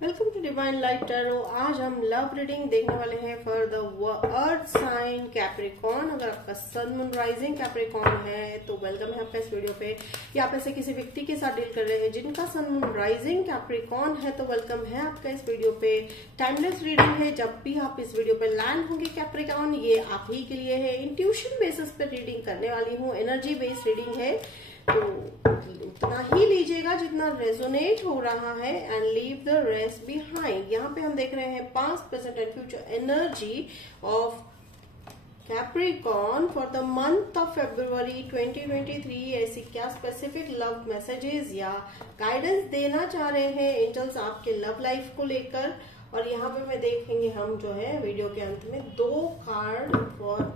Welcome to divine light tarot. आज हम love reading देखने वाले हैं for the earth sign capricorn. अगर आपका सन मून राइजिंग कैप्रिकॉर्न है तो वेलकम है आपका इस वीडियो पे। या आप ऐसे किसी व्यक्ति के साथ डील कर रहे हैं जिनका सन मून राइजिंग कैप्रिकॉर्न है तो वेलकम है आपका इस वीडियो पे। टाइमलेस रीडिंग है, जब भी आप इस वीडियो पे लैंड होंगे कैप्रिकॉर्न ये आप ही के लिए है। इंट्यूशन बेसिस पे रीडिंग करने वाली हूँ, एनर्जी बेस्ड रीडिंग है तो उतना ही लीजिएगा जितना रेजोनेट हो रहा है and leave the rest behind. यहाँ पे हम देख रहे हैं past, present and future energy of Capricorn for the month of February 2023। ऐसी क्या स्पेसिफिक लव मैसेजेस या गाइडेंस देना चाह रहे हैं एंजल्स आपके लव लाइफ को लेकर। और यहाँ पे मैं देखेंगे हम जो है वीडियो के अंत में 2 card for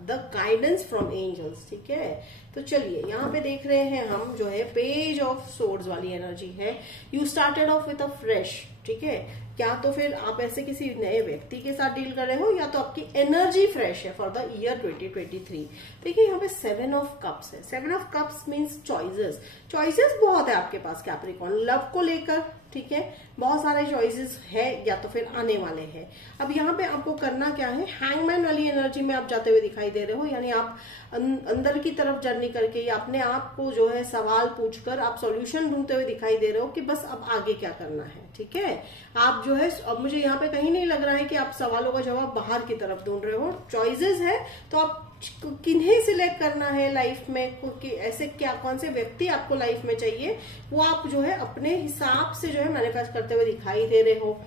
the guidance from angels. ठीक है, तो चलिए यहाँ पे देख रहे हैं हम जो है पेज ऑफ सोर्ड्स वाली एनर्जी है। You started off with a fresh. ठीक है, क्या तो फिर आप ऐसे किसी नए व्यक्ति के साथ डील कर रहे हो या तो आपकी एनर्जी फ्रेश है फॉर द ईयर 2023। देखिए यहाँ पे 7 ऑफ कप्स है। 7 of cups means choices. Choices बहुत है आपके पास कैप्रिकॉर्न लव को लेकर। ठीक है, बहुत सारे चॉइसेस है या तो फिर आने वाले हैं। अब यहाँ पे आपको करना क्या है, हैंगमैन वाली एनर्जी में आप जाते हुए दिखाई दे रहे हो, यानी आप अंदर की तरफ जर्नी करके या अपने आप को जो है सवाल पूछकर आप सॉल्यूशन ढूंढते हुए दिखाई दे रहे हो कि बस अब आगे क्या करना है। ठीक है, आप जो है अब मुझे यहाँ पे कहीं नहीं लग रहा है कि आप सवालों का जवाब बाहर की तरफ ढूंढ रहे हो। चॉइसेस है तो आप किन्हें सिलेक्ट करना है लाइफ में, कि ऐसे क्या कौन से व्यक्ति आपको लाइफ में चाहिए वो आप जो है अपने हिसाब से जो है मैनिफेस्ट करते हुए दिखाई दे रहे हो।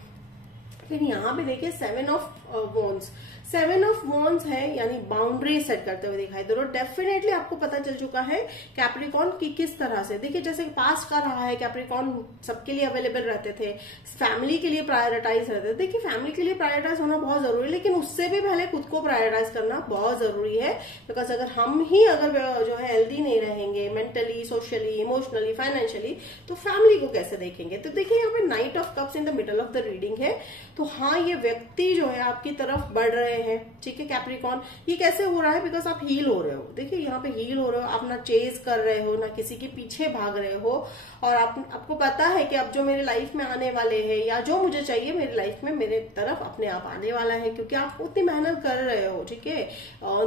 फिर यहाँ पे देखिए 7 ऑफ वॉन्ड्स। 7 ऑफ वॉन्ड्स है यानी बाउंड्री सेट करते हुए दिखाई दे रहे हो। डेफिनेटली आपको पता चल चुका है कैप्रिकॉर्न की किस तरह से। देखिए जैसे पास्ट का रहा है कैप्रिकॉर्न सबके लिए अवेलेबल रहते थे, फैमिली के लिए प्रायोरिटाइज रहते थे। देखिए फैमिली के लिए प्रायोरिटाइज होना बहुत जरूरी है, लेकिन उससे भी पहले खुद को प्रायोरिटाइज करना बहुत जरूरी है। बिकॉज अगर हम ही अगर जो है हेल्दी नहीं रहेंगे मेंटली, सोशली, इमोशनली, फाइनेंशियली, तो फैमिली को कैसे देखेंगे। तो देखिए यहाँ पे night of cups in the middle of the reading है। तो हाँ, ये व्यक्ति जो है आपकी तरफ बढ़ रहे हैं। ठीक है कैप्रिकॉर्न, ये कैसे हो रहा है, बिकॉज आप हील हो रहे हो। देखिए यहाँ पे हील हो रहे हो, आप ना चेज कर रहे हो ना किसी के पीछे भाग रहे हो। और आपको पता है कि अब जो मेरे लाइफ में आने वाले हैं या जो मुझे चाहिए मेरी लाइफ में मेरे तरफ अपने आप आने वाला है, क्योंकि आप उतनी मेहनत कर रहे हो। ठीक है,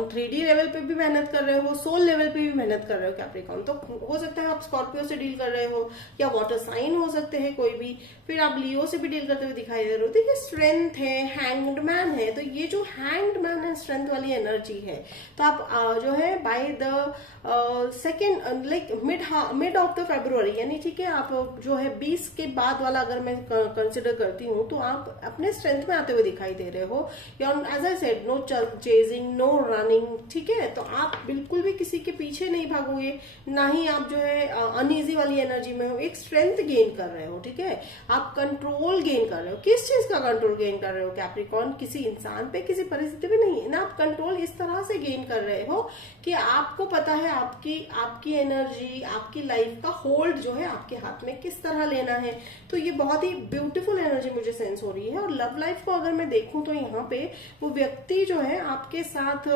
3D लेवल पे भी मेहनत कर रहे हो, सोल लेवल पे भी मेहनत कर रहे हो कैप्रिकॉर्न। तो हो सकता है आप स्कॉर्पियो से डील कर रहे हो या वाटर साइन हो सकते हैं कोई भी, फिर आप लियो से भी डील करते हुए दिखाई दे रहे हो। देखिए स्ट्रेंथ है, हैंग्ड है, तो ये जो हैंग्ड मैन है स्ट्रेंथ वाली एनर्जी है। तो आप जो है by the second like mid of the February, यानी ठीक है आप जो है 20 के बाद वाला अगर मैं कंसिडर करती हूँ तो आप अपने स्ट्रेंथ में आते हुए दिखाई दे रहे हो। As I said, no chasing, no running. ठीक है, तो आप बिल्कुल भी किसी के पीछे नहीं भागोगे, ना ही आप जो है अनईजी वाली एनर्जी में हो। एक स्ट्रेंथ गेन कर रहे हो। ठीक है, आप कंट्रोल गेन कर रहे हो। किस चीज का कंट्रोल गेन कर रहे हो कैप्रिकॉर्न, किसी इंसान पे, किसी परिस्थिति पे नहीं ना। आप कंट्रोल इस तरह से गेन कर रहे हो कि आपको पता है आपकी एनर्जी, आपकी लाइफ का होल्ड जो है आपके हाथ में किस तरह लेना है। तो ये बहुत ही ब्यूटीफुल एनर्जी मुझे सेंस हो रही है। और लव लाइफ को अगर मैं देखूं तो यहाँ पे वो व्यक्ति जो है आपके साथ,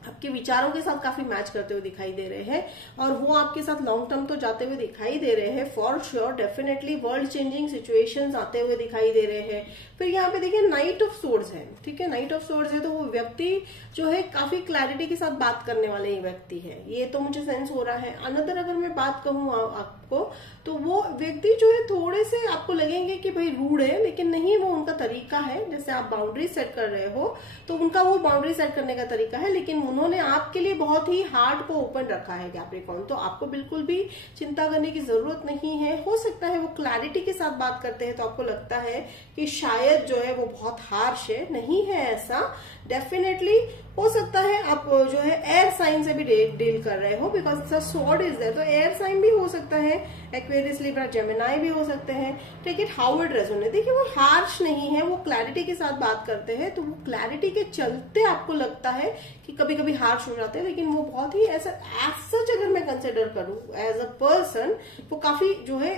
आपके विचारों के साथ काफी मैच करते हुए दिखाई दे रहे हैं और वो आपके साथ लॉन्ग टर्म तो जाते हुए दिखाई दे रहे हैं for sure. Definitely world changing situations आते हुए दिखाई दे रहे हैं। फिर यहाँ पे देखिए नाइट ऑफ सोर्ड्स है। ठीक है, नाइट ऑफ सोर्ड्स है तो वो व्यक्ति जो है काफी क्लैरिटी के साथ बात करने वाले ही व्यक्ति है, ये तो मुझे सेंस हो रहा है। अनदर अगर मैं बात कहूँ आपको तो वो व्यक्ति जो है थोड़े से आपको लगेंगे कि भाई रूड है, लेकिन नहीं, वो उनका तरीका है। जैसे आप बाउंड्री सेट कर रहे हो तो उनका वो बाउंड्री सेट करने का तरीका है, लेकिन उन्होंने आपके लिए बहुत ही हार्ट को ओपन रखा है कैप्रिकॉर्न। तो आपको बिल्कुल भी चिंता करने की जरूरत नहीं है। हो सकता है वो क्लैरिटी के साथ बात करते हैं तो आपको लगता है कि शायद जो है वो बहुत हार्श है, नहीं है ऐसा। डेफिनेटली हो सकता है आप जो है एयर साइन से भी डील कर रहे हो, because the sword is there. तो एयर साइन भी हो सकता है, एक्वेरियस, लिब्रा, जेमिनाई भी हो सकते हैं। Take it how it resonate. देखिए वो हार्श नहीं है, वो क्लैरिटी के साथ बात करते हैं। तो वो क्लैरिटी के चलते आपको लगता है कि कभी कभी हार्श हो जाते हैं, लेकिन वो बहुत ही ऐसा एज सच अगर मैं कंसिडर करूं एज अ पर्सन, वो काफी जो है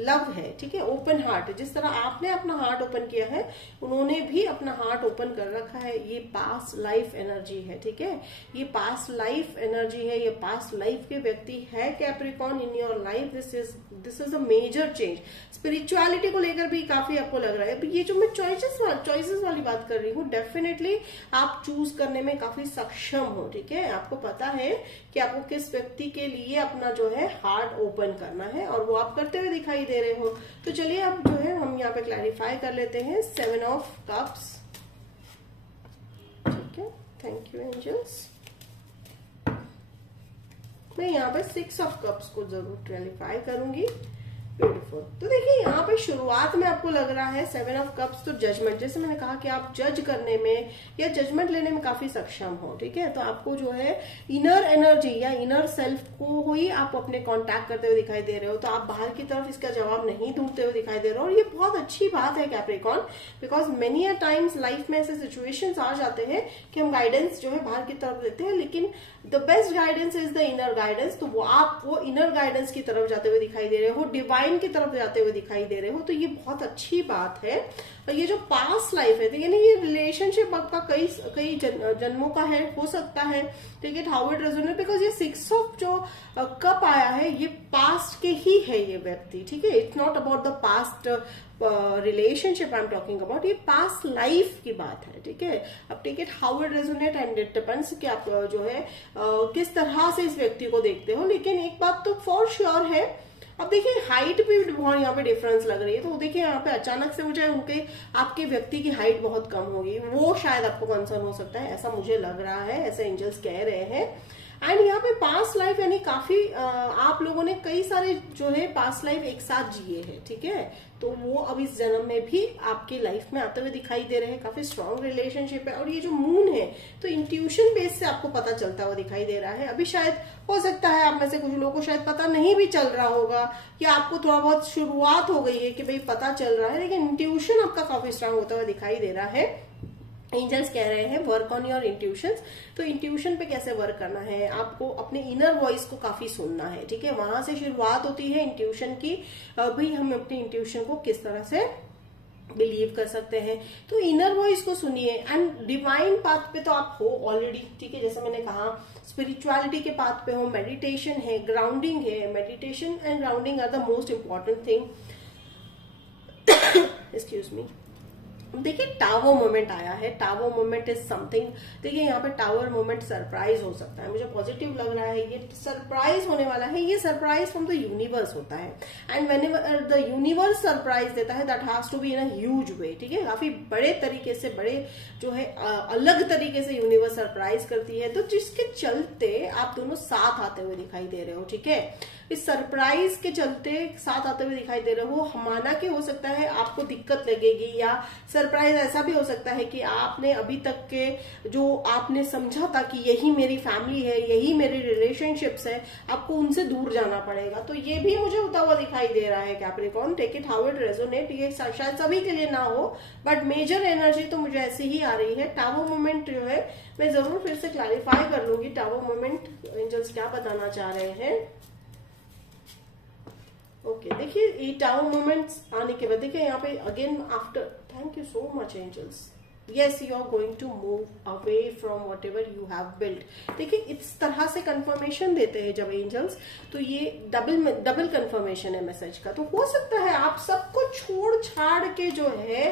लव है। ठीक है, ओपन हार्ट, जिस तरह आपने अपना हार्ट ओपन किया है उन्होंने भी अपना हार्ट ओपन कर रखा है। ये पास्ट लाइफ एनर्जी है, ठीक है, ये पास्ट लाइफ एनर्जी है, ये पास्ट लाइफ के व्यक्ति है capricorn in your life. This is a major change. Spirituality को लेकर भी काफी आपको लग रहा है। अभी ये जो मैं चॉइसेस वाली बात कर रही हूँ, डेफिनेटली आप चूज करने में काफी सक्षम हो, ठीक है, आपको पता है कि आपको किस व्यक्ति के लिए अपना जो है हार्ट ओपन करना है और वो आप करते हुए दिखाई दे रहे हो। तो चलिए अब जो है हम यहाँ पे क्लैरिफाई कर लेते हैं 7 ऑफ कप्स, ठीक है, थैंक यू एंजल्स। मैं यहाँ पे 6 ऑफ कप्स को जरूर क्लैरिफाई करूंगी। ब्यूटीफुल। तो देखिए यहाँ पे शुरुआत में आपको लग रहा है 7 ऑफ कप्स, तो जजमेंट, जैसे मैंने कहा कि आप जज करने में या जजमेंट लेने में काफी सक्षम हो, ठीक है, तो आपको जो है इनर एनर्जी या इनर सेल्फ को ही आप अपने कांटेक्ट करते हुए दिखाई दे रहे हो, तो आप बाहर की तरफ इसका जवाब नहीं ढूंढते हुए दिखाई दे रहे हो। और ये बहुत अच्छी बात है Capricorn, because many a times life में ऐसे सिचुएशंस आ जाते हैं कि हम गाइडेंस जो है बाहर की तरफ देते हैं, लेकिन the best guidance is the inner guidance. तो वो इनर गाइडेंस की तरफ जाते हुए दिखाई दे रहे हो, डिवाइन की तरफ जाते हुए दिखाई दे रहे हो, तो ये बहुत अच्छी बात है। और ये जो पास्ट लाइफ है, यानी ये रिलेशनशिप आपका कई जन्मों का है, हो सकता है, ठीक है, हाउ इट रेजोनेट, बिकॉज ये 6 ऑफ जो कप आया है ये पास्ट के ही है ये व्यक्ति, ठीक है, it's not about the past relationship I am talking about, ये पास्ट लाइफ की बात है, ठीक है। अब take it how it resonate and it depends कि आप जो है किस तरह से इस व्यक्ति को देखते हो। लेकिन एक बात तो फॉर श्योर है, अब देखिए हाइट भी बहुत यहाँ पे डिफरेंस लग रही है, तो देखिए यहाँ पे अचानक से मुझे आपके व्यक्ति की हाइट बहुत कम होगी, वो शायद आपको कंसर्न हो सकता है, ऐसा मुझे लग रहा है, ऐसे एंजल्स कह रहे हैं। एंड यहाँ पे पास्ट लाइफ यानी काफी आप लोगों ने कई सारे जो है पास्ट लाइफ एक साथ जिए हैं, ठीक है, तो वो अब इस जन्म में भी आपकी लाइफ में आते हुए दिखाई दे रहे हैं, काफी स्ट्रॉन्ग रिलेशनशिप है। और ये जो मून है तो इंट्यूशन बेस से आपको पता चलता हुआ दिखाई दे रहा है। अभी शायद हो सकता है आप में से कुछ लोगों को शायद पता नहीं भी चल रहा होगा, या आपको थोड़ा बहुत शुरुआत हो गई है कि भाई पता चल रहा है, लेकिन इंट्यूशन आपका काफी स्ट्रांग होता हुआ दिखाई दे रहा है। एंजल्स कह रहे हैं वर्क ऑन योर इंट्यूशंस। तो इंट्यूशन पे कैसे वर्क करना है, आपको अपने इनर वॉइस को काफी सुनना है, ठीक है, वहां से शुरुआत होती है इंट्यूशन की। भाई हम अपनी इंट्यूशन को किस तरह से बिलीव कर सकते हैं, तो इनर वॉइस को सुनिए। एंड डिवाइन पाथ पे तो आप हो ऑलरेडी, ठीक है, जैसा मैंने कहा स्पिरिचुअलिटी के पाथ पे हो, मेडिटेशन है, ग्राउंडिंग है, meditation and grounding are the most important thing. Excuse me. देखिए टावर मोमेंट आया है, टावर मोमेंट इज समथिंग, देखिए यहाँ पे टावर मोमेंट सरप्राइज हो सकता है, मुझे पॉजिटिव लग रहा है, ये सरप्राइज होने वाला है, ये सरप्राइज फ्रॉम द यूनिवर्स होता है। And whenever the universe surprise देता है that has to be in a huge way, ठीक है, काफी बड़े तरीके से, बड़े जो है अलग तरीके से यूनिवर्स सरप्राइज करती है, तो जिसके चलते आप दोनों साथ आते हुए दिखाई दे रहे हो, ठीक है, इस सरप्राइज के चलते साथ आते हुए दिखाई दे रहे हो। माना कि हो सकता है आपको दिक्कत लगेगी, या सरप्राइज ऐसा भी हो सकता है कि आपने अभी तक के जो आपने समझा था कि यही मेरी फैमिली है, यही मेरी रिलेशनशिप्स है, आपको उनसे दूर जाना पड़ेगा। तो ये भी मुझे होता हुआ दिखाई दे रहा है capricorn, take it how it resonate. ये शायद सभी के लिए ना हो, बट मेजर एनर्जी तो मुझे ऐसी ही आ रही है। टावर मोमेंट जो है मैं जरूर फिर से क्लैरिफाई कर लूंगी, टावर मोमेंट एंजल्स क्या बताना चाह रहे हैं। ओके देखिए ये टावर मोमेंट्स आने के बाद देखिए यहाँ पे again after, thank you so much angels, yes you are going to move away from whatever you have built। देखिए इस तरह से कंफर्मेशन देते हैं जब एंजल्स, तो ये डबल कंफर्मेशन है मैसेज का। तो हो सकता है आप सबको छोड़ छाड़ के जो है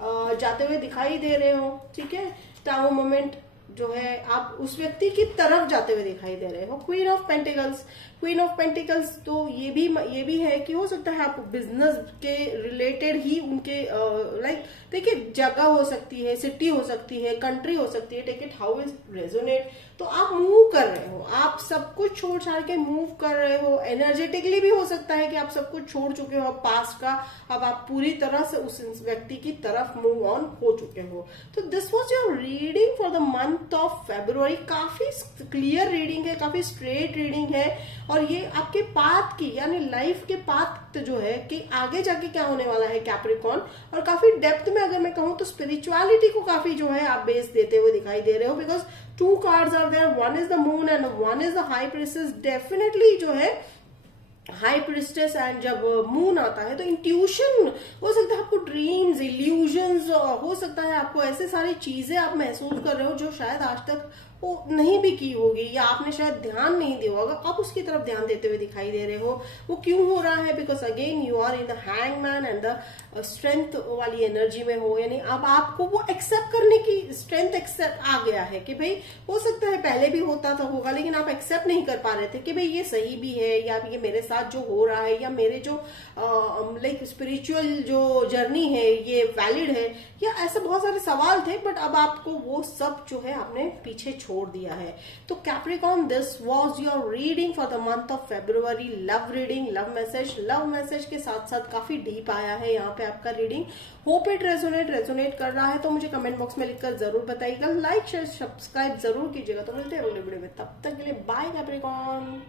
जाते हुए दिखाई दे रहे हो, ठीक है, टावर मोमेंट जो है आप उस व्यक्ति की तरफ जाते हुए दिखाई दे रहे हो। Queen of pentacles, queen of pentacles, तो ये भी है कि हो सकता है आप बिजनेस के रिलेटेड ही उनके लाइक देखिए जगह हो सकती है, सिटी हो सकती है, कंट्री हो सकती है, take it how is resonate. तो आप मूव कर रहे हो, आप सब कुछ छोड़ छाड़ के मूव कर रहे हो। एनर्जेटिकली भी हो सकता है कि आप सब कुछ छोड़ चुके हो पास्ट का, अब आप पूरी तरह से उस व्यक्ति की तरफ मूव ऑन हो चुके हो। तो this was your reading for the month of February. काफी क्लियर रीडिंग है, काफी स्ट्रेट रीडिंग है, और ये आपके पाथ की यानी लाइफ के पाथ जो है कि आगे जाके क्या होने वाला है कैप्रिकॉर्न। और काफी डेप्थ में अगर मैं कहूं तो स्पिरिचुअलिटी को काफी जो है आप बेस देते हुए दिखाई दे रहे हो, because 2 cards are there, 1 is the moon and 1 is the high princess. Definitely जो है हाई प्रिस्टेस एंड जब मून आता है तो इंट्यूशन हो सकता है, आपको ड्रीम्स, इल्यूजन्स, हो सकता है आपको ऐसे सारी चीजें आप महसूस कर रहे हो जो शायद आज तक वो नहीं भी की होगी या आपने शायद ध्यान नहीं दिया होगा, आप उसकी तरफ ध्यान देते हुए दिखाई दे रहे हो। वो क्यों हो रहा है? Because again you are in the hangman and the strength वाली एनर्जी में हो, यानी अब आपको वो एक्सेप्ट करने की स्ट्रेंथ एक्सेप्ट आ गया है कि भाई हो सकता है पहले भी होता था होगा, लेकिन आप एक्सेप्ट नहीं कर पा रहे थे कि भाई ये सही भी है या ये मेरे साथ जो हो रहा है या मेरे जो लाइक स्पिरिचुअल जो जर्नी है ये वैलिड है, या ऐसे बहुत सारे सवाल थे। बट अब आपको वो सब जो है आपने पीछे छोड़ दिया है। तो Capricorn, this was your reading for the month of February. Love reading, love message के साथ साथ काफी डीप आया है यहाँ पे आपका रीडिंग। होप इट रेजोनेट कर रहा है तो मुझे कमेंट बॉक्स में लिखकर जरूर बताइएगा। लाइक शेयर सब्सक्राइब जरूर कीजिएगा। तो मिलते हैं अगले वीडियो में, तब तक के लिए बाय कैप्रिकॉर्न।